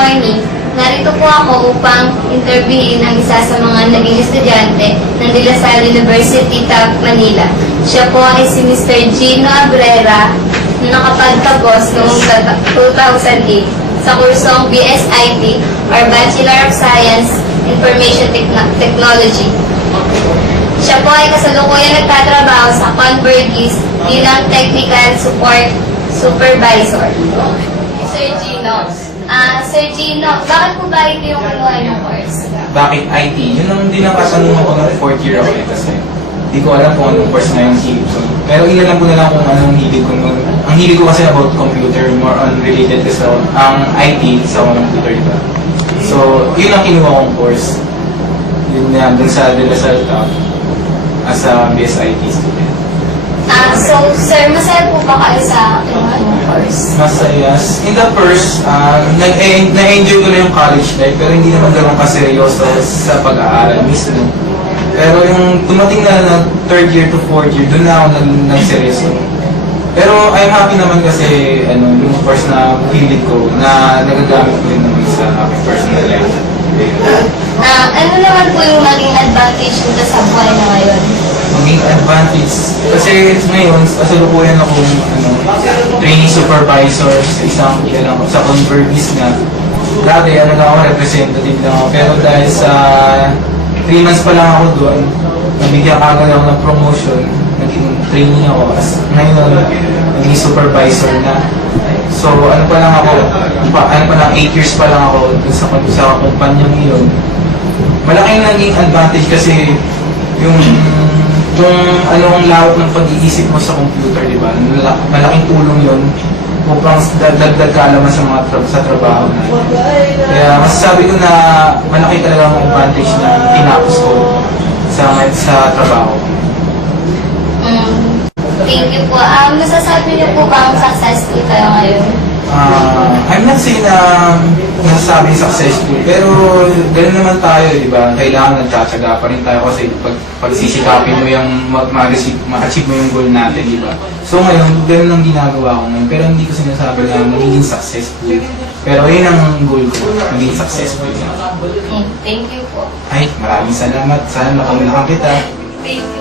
morning. Narito po ako upang interviewin ang isa sa mga naging estudyante ng De La Salle University, TAP, Manila. Siya po ay si Mr. Gino Abrera na nakapagtapos noong 2008 sa kursong BSIT or Bachelor of Science Information Technology. Siya po ay kasalukuyang nagtatrabaho sa Convergys bilang Technical Support Supervisor. Sir Gino, bakit po ba ito yung kinuha yung course? Bakit IT? Yun ang din ang katanungan ko ng 4th year ako kasi hindi ko alam kung anong course na yung hilig ko. Pero inalam ko na lang kung anong hilig ko. Ang hilig ko kasi about computer, more on related kasi ang IT sa computer, diba? So, yun ang kinuha kong course. Yun na, dun sa De La Salle TAP as a BSIT student. So, sir, masaya po ba kayo sa kinuha yung course? Masaya. In the first, na-enjoy ko na yung college life, pero hindi naman ganun kaseryoso sa pag-aaral mismo. Pero yung tumating na 3rd year to 4th year, doon na ako nag-seryoso. Pero I'm happy naman kasi yung course na hilig ko, na nagagamit ko rin naman sa aking personal life. Ano naman po yung maging advantage nito sa buhay na ngayon? Maging advantage. Kasi ngayon, kasalukuyan akong training supervisor sa isang sa Convergys nga. Dati, lang ako, representative lang ako. Pero dahil sa 3 months pa lang ako doon, nabigyan kagad ako ng promotion. Naging training ako. Ngayon, naging supervisor na. So, ano pa lang 8 years pa lang ako doon sa kumpanyang yun. Malaking naging advantage kasi yung anong lawak ng pag-iisip mo sa computer, di ba? Malaking tulong yun upang dagdag kaalaman sa trabaho na. Kaya masasabi ko na malaki talaga ang advantage na tinapos ko sa trabaho. Thank you po. Masasabi niyo po ba ang successful kayo ngayon? I'm not saying na nasasabi successful, pero ganoon naman tayo, di ba? Kailangan nagtsatsaga pa rin tayo kasi pag sisikapin mo yung ma-achieve mo yung goal natin, di ba? So ngayon, ganoon ang ginagawa ko ngayon, pero hindi ko sinasabi na magiging successful. Pero yun ang goal ko, magiging successful. Thank you po. Ay, maraming salamat. Sana nakamulakan kita. Thank you.